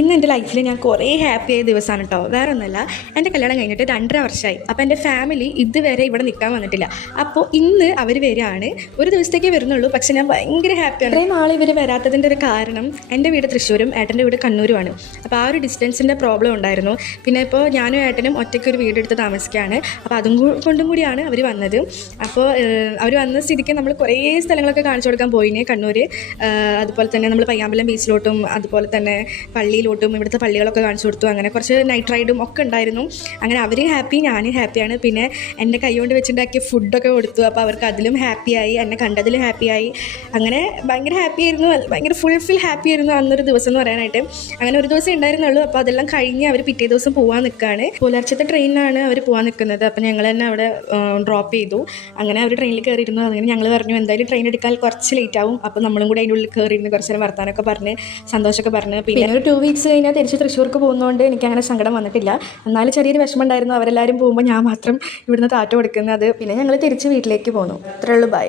ഇന്ന് എൻ്റെ ലൈഫിൽ ഞാൻ കുറേ ഹാപ്പി ആയ ദിവസമാണ് കേട്ടോ. വേറെ ഒന്നുമല്ല, എൻ്റെ കല്യാണം കഴിഞ്ഞിട്ട് 2.5 വർഷമായി. അപ്പോൾ എൻ്റെ ഫാമിലി ഇതുവരെ ഇവിടെ നിൽക്കാൻ വന്നിട്ടില്ല. അപ്പോൾ ഇന്ന് അവർ വരികയാണ്. ഒരു ദിവസത്തേക്കേ വരുന്നുള്ളൂ, പക്ഷെ ഞാൻ ഭയങ്കര ഹാപ്പിയാണ്. ഇത്രയും നാൾ ഇവർ വരാത്തതിൻ്റെ ഒരു കാരണം എൻ്റെ വീട് തൃശ്ശൂരും ഏട്ടൻ്റെ വീട് കണ്ണൂരുമാണ്. അപ്പോൾ ആ ഒരു ഡിസ്റ്റൻസിൻ്റെ പ്രോബ്ലം ഉണ്ടായിരുന്നു. പിന്നെ ഇപ്പോൾ ഞാനും ഏട്ടനും ഒറ്റയ്ക്കൊരു വീടെടുത്ത് താമസിക്കുകയാണ്. അപ്പോൾ അതും കൊണ്ടും കൂടിയാണ് അവർ വന്നത്. അപ്പോൾ അവർ വന്ന സ്ഥിതിക്ക് നമ്മൾ കുറേ സ്ഥലങ്ങളൊക്കെ കാണിച്ചു കൊടുക്കാൻ പോയിന് കണ്ണൂർ. അതുപോലെ തന്നെ നമ്മൾ പയ്യാമ്പലം ബീച്ചിലോട്ടും അതുപോലെ തന്നെ പള്ളിയിലോട്ടും ഇവിടുത്തെ പള്ളികളൊക്കെ കാണിച്ചു കൊടുത്തു. അങ്ങനെ കുറച്ച് നൈറ്റ് റൈഡും ഒക്കെ ഉണ്ടായിരുന്നു. അങ്ങനെ അവർ ഹാപ്പി, ഞാനും ഹാപ്പിയാണ്. പിന്നെ എൻ്റെ കൈ കൊണ്ട് വെച്ചുണ്ടാക്കിയ ഫുഡൊക്കെ കൊടുത്തു. അപ്പോൾ അവർക്ക് അതിലും ഹാപ്പിയായി, എന്നെ കണ്ടതിലും ഹാപ്പിയായി. അങ്ങനെ ഭയങ്കര ഹാപ്പി ആയിരുന്നു, ഭയങ്കര ഫുൾഫിൽ ഹാപ്പി ആയിരുന്നു അന്നൊരു ദിവസം എന്ന് പറയാനായിട്ട്. അങ്ങനെ ഒരു ദിവസം ഉണ്ടായിരുന്നുള്ളൂ. അപ്പോൾ അതെല്ലാം കഴിഞ്ഞ് അവർ പിറ്റേ ദിവസം പോകാൻ നിൽക്കുകയാണ്. പുലർച്ചത്തെ ട്രെയിനിനാണ് അവർ പോകാൻ നിൽക്കുന്നത്. അപ്പോൾ ഞങ്ങൾ തന്നെ അവിടെ ഡ്രോപ്പ് ചെയ്തു. അങ്ങനെ അവർ ട്രെയിനിൽ കയറിയിരുന്നു. അങ്ങനെ ഞങ്ങൾ പറഞ്ഞു എന്തായാലും ട്രെയിൻ എടുക്കാൻ കുറച്ച് ലേറ്റ് ആവും, അപ്പോൾ നമ്മളും കൂടെ അതിൻ്റെ ഉള്ളിൽ കയറിയിരുന്നു കുറച്ച് നേരം വർത്താനൊക്കെ പറഞ്ഞ് സന്തോഷമൊക്കെ പറഞ്ഞ്. പിന്നെ ഒരു 2 വീക്സ് കഴിഞ്ഞാൽ തിരിച്ച് തൃശ്ശൂർക്ക് പോകുന്നതുകൊണ്ട് എനിക്കങ്ങനെ സങ്കടം വന്നിട്ടില്ല. എന്നാലും ചെറിയൊരു വിഷമം ഉണ്ടായിരുന്നു. അവരെല്ലാവരും പോകുമ്പോൾ ഞാൻ മാത്രം ഇവിടുന്ന് താറ്റ കൊടുക്കുന്നത്. പിന്നെ ഞങ്ങൾ തിരിച്ച് വീട്ടിലേക്ക് പോന്നു. അത്രേ ഉള്ളൂ. ബൈ.